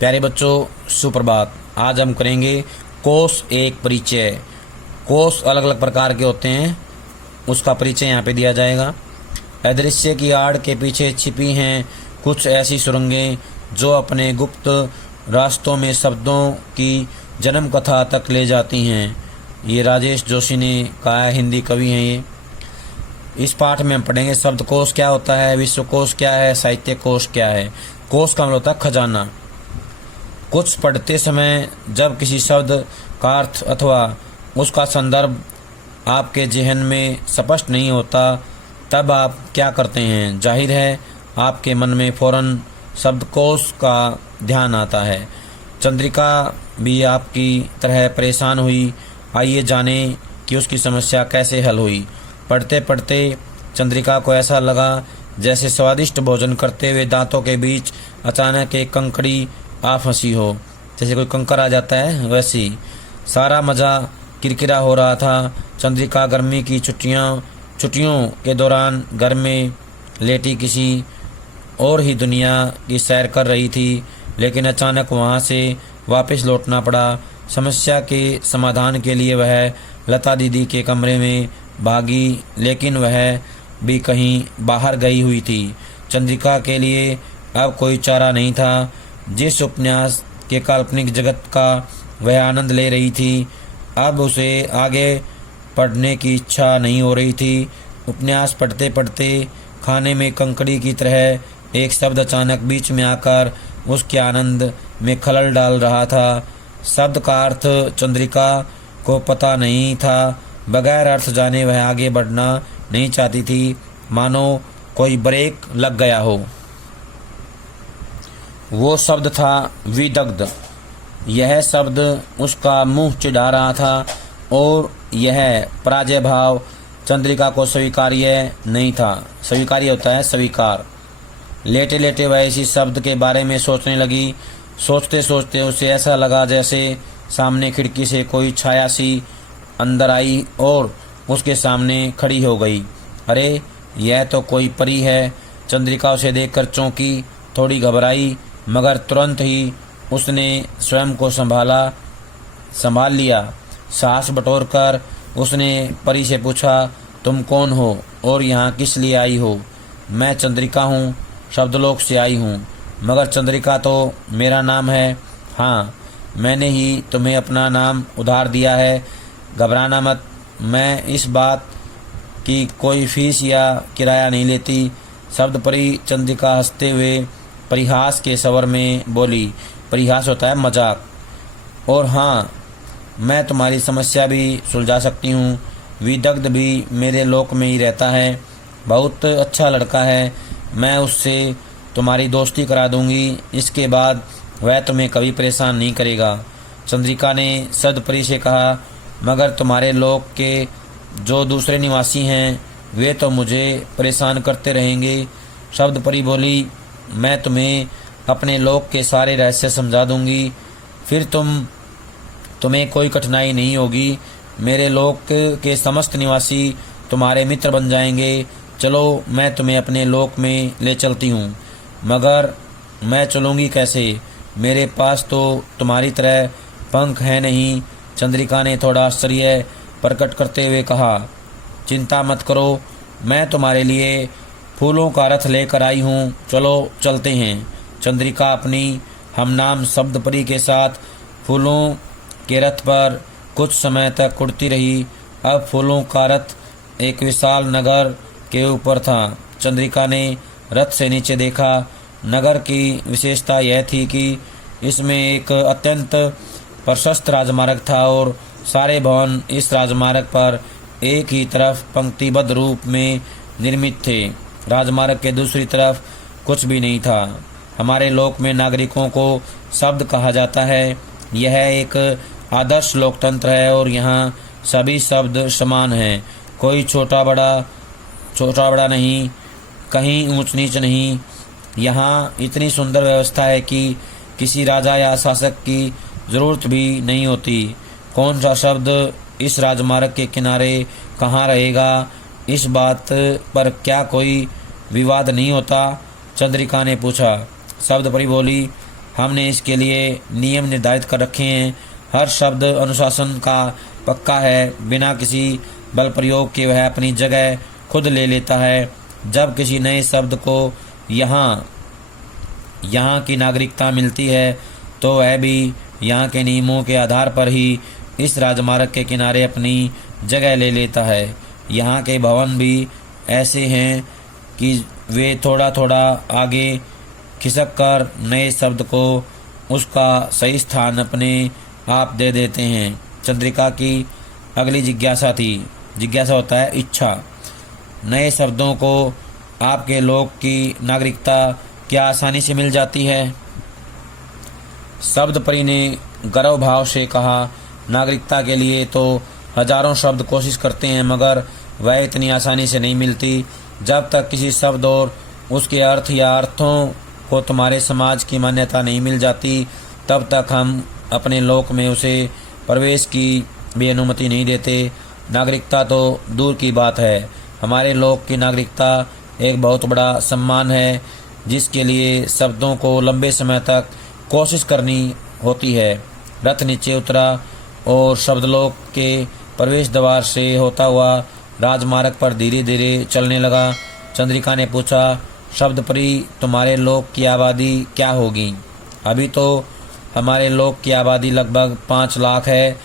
प्यारे बच्चों, सुप्रभात। आज हम करेंगे कोष एक परिचय। कोष अलग अलग प्रकार के होते हैं, उसका परिचय यहाँ पे दिया जाएगा। अदृश्य की आड़ के पीछे छिपी हैं कुछ ऐसी सुरंगें जो अपने गुप्त रास्तों में शब्दों की जन्म कथा तक ले जाती हैं। ये राजेश जोशी ने कहा है, हिंदी कवि हैं ये। इस पाठ में हम पढ़ेंगे शब्दकोश क्या होता है, विश्वकोश क्या है, साहित्य कोश क्या है। कोश का मतलब होता है खजाना। कुछ पढ़ते समय जब किसी शब्द का अर्थ अथवा उसका संदर्भ आपके जहन में स्पष्ट नहीं होता, तब आप क्या करते हैं? जाहिर है आपके मन में फौरन शब्दकोश का ध्यान आता है। चंद्रिका भी आपकी तरह परेशान हुई। आइए जानें कि उसकी समस्या कैसे हल हुई। पढ़ते पढ़ते चंद्रिका को ऐसा लगा जैसे स्वादिष्ट भोजन करते हुए दांतों के बीच अचानक एक कंकड़ी आ फंसी हो। जैसे कोई कंकर आ जाता है वैसी सारा मज़ा किरकिरा हो रहा था। चंद्रिका गर्मी की छुट्टियों के दौरान घर में लेटी किसी और ही दुनिया की सैर कर रही थी, लेकिन अचानक वहाँ से वापस लौटना पड़ा। समस्या के समाधान के लिए वह लता दीदी के कमरे में भागी, लेकिन वह भी कहीं बाहर गई हुई थी। चंद्रिका के लिए अब कोई चारा नहीं था। जिस उपन्यास के काल्पनिक जगत का वह आनंद ले रही थी, अब उसे आगे पढ़ने की इच्छा नहीं हो रही थी। उपन्यास पढ़ते पढ़ते खाने में कंकड़ी की तरह एक शब्द अचानक बीच में आकर उसके आनंद में खलल डाल रहा था। शब्द का अर्थ चंद्रिका को पता नहीं था। बगैर अर्थ जाने वह आगे बढ़ना नहीं चाहती थी, मानो कोई ब्रेक लग गया हो। वो शब्द था विदग्ध। यह शब्द उसका मुंह चिढ़ा रहा था और यह पराजय भाव चंद्रिका को स्वीकार्य नहीं था। स्वीकार्य होता है स्वीकार। लेटे लेटे वह इसी शब्द के बारे में सोचने लगी। सोचते सोचते उसे ऐसा लगा जैसे सामने खिड़की से कोई छाया सी अंदर आई और उसके सामने खड़ी हो गई। अरे, यह तो कोई परी है। चंद्रिका उसे देखकर चौंकी, थोड़ी घबराई, मगर तुरंत ही उसने स्वयं को संभाल लिया। साहस बटोरकर उसने परी से पूछा, तुम कौन हो और यहाँ किस लिए आई हो? मैं चंद्रिका हूँ, शब्दलोक से आई हूँ। मगर चंद्रिका तो मेरा नाम है। हाँ, मैंने ही तुम्हें अपना नाम उधार दिया है। घबराना मत, मैं इस बात की कोई फीस या किराया नहीं लेती। शब्द परी चंद्रिका हंसते हुए परिहास के स्वर में बोली। परिहास होता है मजाक। और हाँ, मैं तुम्हारी समस्या भी सुलझा सकती हूँ। विदग्ध भी मेरे लोक में ही रहता है, बहुत अच्छा लड़का है। मैं उससे तुम्हारी दोस्ती करा दूंगी। इसके बाद वह तुम्हें कभी परेशान नहीं करेगा। चंद्रिका ने सदपरी से कहा, मगर तुम्हारे लोक के जो दूसरे निवासी हैं वे तो मुझे परेशान करते रहेंगे। शब्द परी बोली, मैं तुम्हें अपने लोक के सारे रहस्य समझा दूंगी, फिर तुम्हें कोई कठिनाई नहीं होगी। मेरे लोक के समस्त निवासी तुम्हारे मित्र बन जाएंगे। चलो, मैं तुम्हें अपने लोक में ले चलती हूँ। मगर मैं चलूँगी कैसे? मेरे पास तो तुम्हारी तरह पंख है नहीं। चंद्रिका ने थोड़ा आश्चर्य प्रकट करते हुए कहा, चिंता मत करो, मैं तुम्हारे लिए फूलों का रथ लेकर आई हूँ। चलो चलते हैं। चंद्रिका अपनी हमनाम शब्द परी के साथ फूलों के रथ पर कुछ समय तक उड़ती रही। अब फूलों का रथ एक विशाल नगर के ऊपर था। चंद्रिका ने रथ से नीचे देखा। नगर की विशेषता यह थी कि इसमें एक अत्यंत प्रशस्त राजमार्ग था और सारे भवन इस राजमार्ग पर एक ही तरफ पंक्तिबद्ध रूप में निर्मित थे। राजमार्ग के दूसरी तरफ कुछ भी नहीं था। हमारे लोक में नागरिकों को शब्द कहा जाता है। यह एक आदर्श लोकतंत्र है और यहाँ सभी शब्द समान हैं। कोई छोटा बड़ा नहीं, कहीं ऊंच नीच नहीं। यहाँ इतनी सुंदर व्यवस्था है कि किसी राजा या शासक की ज़रूरत भी नहीं होती। कौन सा शब्द इस राजमार्ग के किनारे कहाँ रहेगा, इस बात पर क्या कोई विवाद नहीं होता? चंद्रिका ने पूछा। शब्द परी बोली, हमने इसके लिए नियम निर्धारित कर रखे हैं। हर शब्द अनुशासन का पक्का है। बिना किसी बल प्रयोग के वह अपनी जगह खुद ले लेता है। जब किसी नए शब्द को यहाँ की नागरिकता मिलती है तो वह भी यहाँ के नियमों के आधार पर ही इस राजमार्ग के किनारे अपनी जगह ले लेता है। यहाँ के भवन भी ऐसे हैं कि वे थोड़ा थोड़ा आगे खिसक कर नए शब्द को उसका सही स्थान अपने आप दे देते हैं। चंद्रिका की अगली जिज्ञासा थी। जिज्ञासा होता है इच्छा। नए शब्दों को आपके लोक की नागरिकता क्या आसानी से मिल जाती है? शब्द परी ने गर्व भाव से कहा, नागरिकता के लिए तो हजारों शब्द कोशिश करते हैं मगर वह इतनी आसानी से नहीं मिलती। जब तक किसी शब्द और उसके अर्थ या अर्थों को तुम्हारे समाज की मान्यता नहीं मिल जाती तब तक हम अपने लोक में उसे प्रवेश की भी अनुमति नहीं देते। नागरिकता तो दूर की बात है, हमारे लोक की नागरिकता एक बहुत बड़ा सम्मान है जिसके लिए शब्दों को लंबे समय तक कोशिश करनी होती है। रथ नीचे उतरा और शब्दलोक के प्रवेश द्वार से होता हुआ राजमार्ग पर धीरे धीरे चलने लगा। चंद्रिका ने पूछा, शब्द परी तुम्हारे लोक की आबादी क्या होगी? अभी तो हमारे लोक की आबादी लगभग 5 लाख है।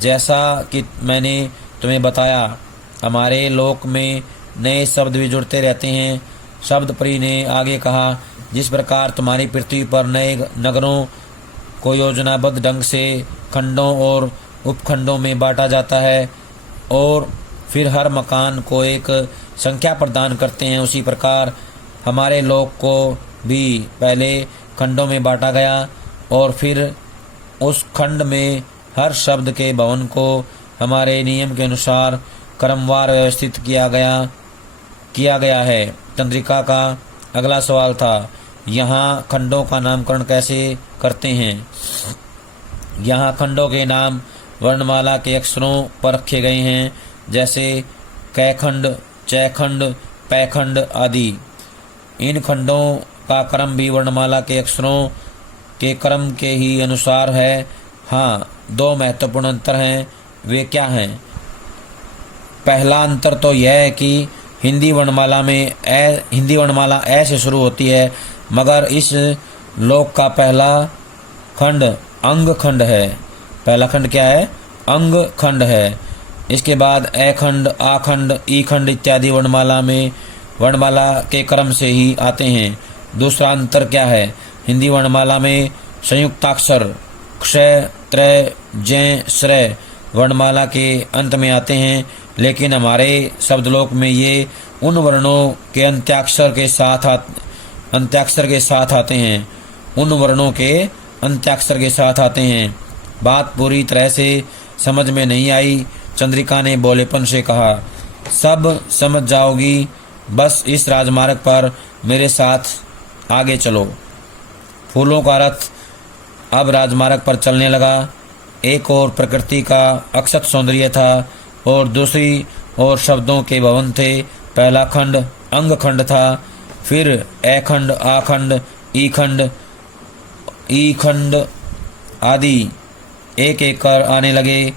जैसा कि मैंने तुम्हें बताया, हमारे लोक में नए शब्द भी जुड़ते रहते हैं। शब्द परी ने आगे कहा, जिस प्रकार तुम्हारी पृथ्वी पर नए नगरों को योजनाबद्ध ढंग से खंडों और उपखंडों में बांटा जाता है और फिर हर मकान को एक संख्या प्रदान करते हैं, उसी प्रकार हमारे लोक को भी पहले खंडों में बांटा गया और फिर उस खंड में हर शब्द के भवन को हमारे नियम के अनुसार क्रमवार व्यवस्थित किया गया है। चंद्रिका का अगला सवाल था, यहाँ खंडों का नामकरण कैसे करते हैं? यहाँ खंडों के नाम वर्णमाला के अक्षरों पर रखे गए हैं, जैसे कैखंड, चैखंड, पैखंड आदि। इन खंडों का क्रम भी वर्णमाला के अक्षरों के क्रम के ही अनुसार है। हाँ, 2 महत्वपूर्ण अंतर हैं। वे क्या हैं? पहला अंतर तो यह है कि हिंदी वर्णमाला ए से शुरू होती है मगर इस लोक का पहला खंड अंग खंड है। पहला खंड क्या है? अंग खंड है। इसके बाद ए खंड, आ खंड, ई खंड इत्यादि वर्णमाला के क्रम से ही आते हैं। दूसरा अंतर क्या है? हिंदी वर्णमाला में संयुक्ताक्षर क्षय, त्रय, जय, श्रय वर्णमाला के अंत में आते हैं, लेकिन हमारे शब्दलोक में ये उन वर्णों के अंत्याक्षर के साथ आते हैं। उन वर्णों के अंत्याक्षर के साथ आते हैं। बात पूरी तरह से समझ में नहीं आई। चंद्रिका ने बोलेपन से कहा, सब समझ जाओगी, बस इस राजमार्ग पर मेरे साथ आगे चलो। फूलों का रथ अब राजमार्ग पर चलने लगा। एक और प्रकृति का अक्षत सौंदर्य था और दूसरी ओर शब्दों के भवन थे। पहला खंड अंग खंड था, फिर ए खंड, आ खंड, ई खंड आदि एक एक कर आने लगे।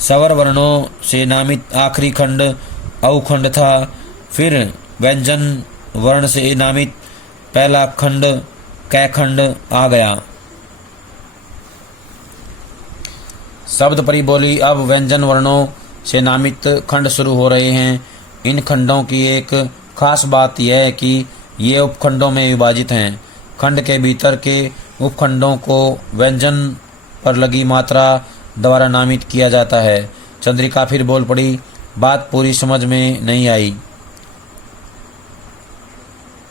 सवर वर्णों से नामित आखिरी खंड औखंड था, फिर व्यंजन वर्ण से नामित पहला खंड कैखंड आ गया। शब्द परी बोली, अब व्यंजन वर्णों से नामित खंड शुरू हो रहे हैं। इन खंडों की एक खास बात यह है कि ये उपखंडों में विभाजित हैं। खंड के भीतर के उपखंडों को व्यंजन पर लगी मात्रा द्वारा नामित किया जाता है। चंद्रिका फिर बोल पड़ी, बात पूरी समझ में नहीं आई।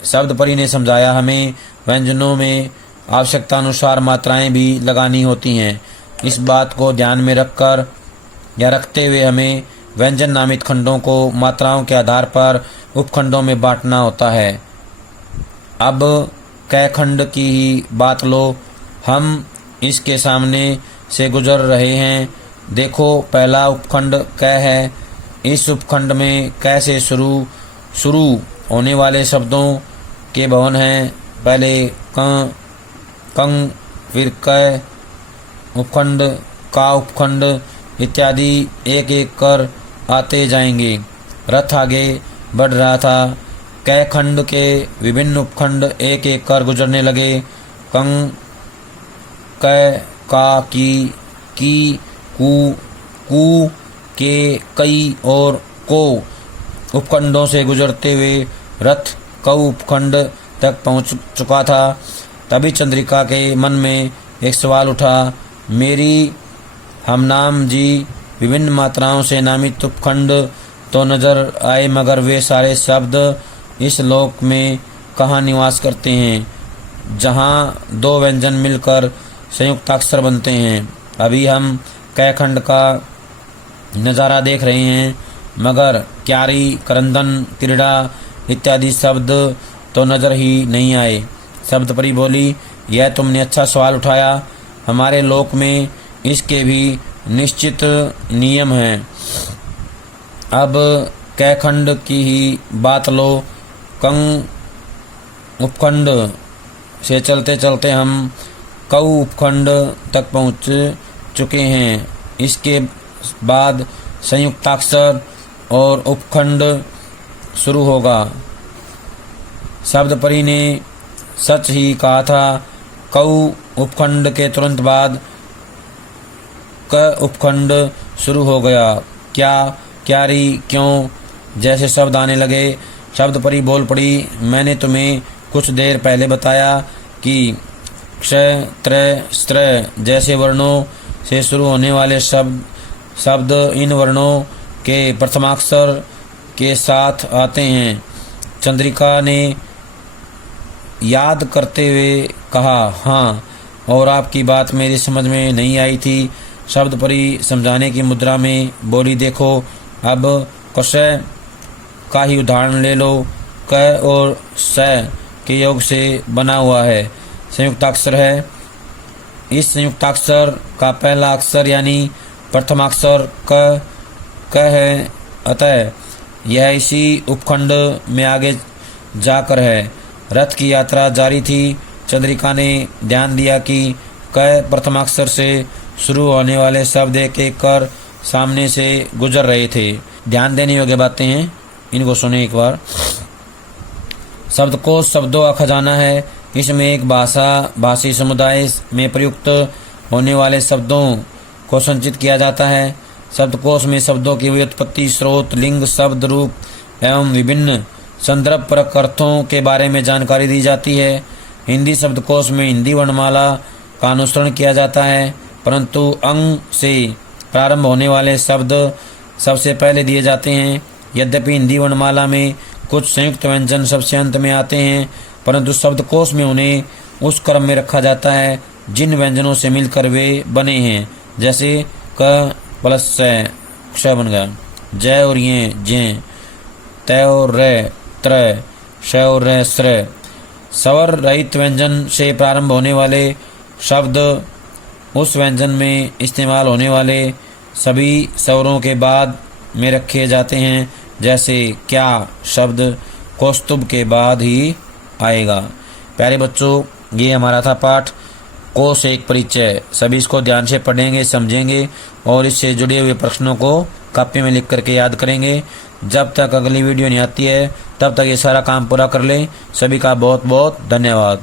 शब्द परी ने समझाया, हमें व्यंजनों में आवश्यकता अनुसार मात्राएं भी लगानी होती हैं। इस बात को ध्यान में रखकर या रखते हुए हमें व्यंजन नामित खंडों को मात्राओं के आधार पर उपखंडों में बांटना होता है। अब कै खंड की ही बात लो, हम इसके सामने से गुजर रहे हैं। देखो, पहला उपखंड कै है। इस उपखंड में कै से शुरू होने वाले शब्दों के भवन हैं। पहले क कंग, फिर क उपखंड, का उपखंड इत्यादि एक एक कर आते जाएंगे। रथ आगे बढ़ रहा था। कै खंड के विभिन्न उपखंड एक एक कर गुजरने लगे। कंग, कै, का, की, कु, कु के, कई और को उपखंडों से गुजरते हुए रथ कऊ उपखंड तक पहुंच चुका था। तभी चंद्रिका के मन में एक सवाल उठा। मेरी हमनाम जी विभिन्न मात्राओं से नामित उपखंड तो नजर आए, मगर वे सारे शब्द इस लोक में कहाँ निवास करते हैं, जहाँ दो व्यंजन मिलकर संयुक्ताक्षर बनते हैं। अभी हम कै खंड का नज़ारा देख रहे हैं, मगर क्यारी, करंदन, क्रीड़ा इत्यादि शब्द तो नजर ही नहीं आए। शब्द परी बोली, यह तुमने अच्छा सवाल उठाया। हमारे लोक में इसके भी निश्चित नियम हैं। अब कै खंड की ही बात लो। कंग उपखंड से चलते चलते हम कऊ उपखंड तक पहुँच चुके हैं। इसके बाद संयुक्ताक्षर और उपखंड शुरू होगा। शब्द परी ने सच ही कहा था। कऊ उपखंड के तुरंत बाद क उपखंड शुरू हो गया। क्या, क्यारी, क्यों जैसे शब्द आने लगे। शब्द परी बोल पड़ी, मैंने तुम्हें कुछ देर पहले बताया कि क्ष, त्र, स्त्र जैसे वर्णों से शुरू होने वाले शब्द इन वर्णों के प्रथमाक्षर के साथ आते हैं। चंद्रिका ने याद करते हुए कहा, हाँ, और आपकी बात मेरी समझ में नहीं आई थी। शब्द परी समझाने की मुद्रा में बोली, देखो अब कश का ही उदाहरण ले लो। क और स के योग से बना हुआ है, संयुक्ताक्षर है। इस संयुक्ताक्षर का पहला अक्षर यानी प्रथमाक्षर क है, अतः यह इसी उपखंड में आगे जाकर है। रथ की यात्रा जारी थी। चंद्रिका ने ध्यान दिया कि क प्रथमाक्षर से शुरू होने वाले शब्द एक एक कर सामने से गुजर रहे थे। ध्यान देने योग्य बातें हैं, इनको सुने एक बार। शब्दकोश शब्दों का खजाना है। इसमें एक भाषी समुदाय में प्रयुक्त होने वाले शब्दों को संचित किया जाता है। शब्दकोश में शब्दों की व्युत्पत्ति, स्रोत, लिंग, शब्द रूप एवं विभिन्न संदर्भपरक अर्थों के बारे में जानकारी दी जाती है। हिंदी शब्दकोश में हिंदी वर्णमाला का अनुसरण किया जाता है, परंतु अंग से प्रारंभ होने वाले शब्द सबसे पहले दिए जाते हैं। यद्यपि हिंदी वर्णमाला में कुछ संयुक्त व्यंजन सबसे अंत में आते हैं, परंतु शब्दकोश में उन्हें उस क्रम में रखा जाता है जिन व्यंजनों से मिलकर वे बने हैं। जैसे क प्लस स क्ष बन गया, जय और ये जे, तय और रे त्र, श और रे स्र। स्वर रहित व्यंजन से प्रारंभ होने वाले शब्द उस व्यंजन में इस्तेमाल होने वाले सभी स्वरों के बाद में रखे जाते हैं। जैसे क्या शब्द कौस्तुभ के बाद ही आएगा। प्यारे बच्चों, ये हमारा था पाठ कोश एक परिचय। सभी इसको ध्यान से पढ़ेंगे, समझेंगे और इससे जुड़े हुए प्रश्नों को कॉपी में लिख करके याद करेंगे। जब तक अगली वीडियो नहीं आती है तब तक ये सारा काम पूरा कर लें। सभी का बहुत बहुत धन्यवाद।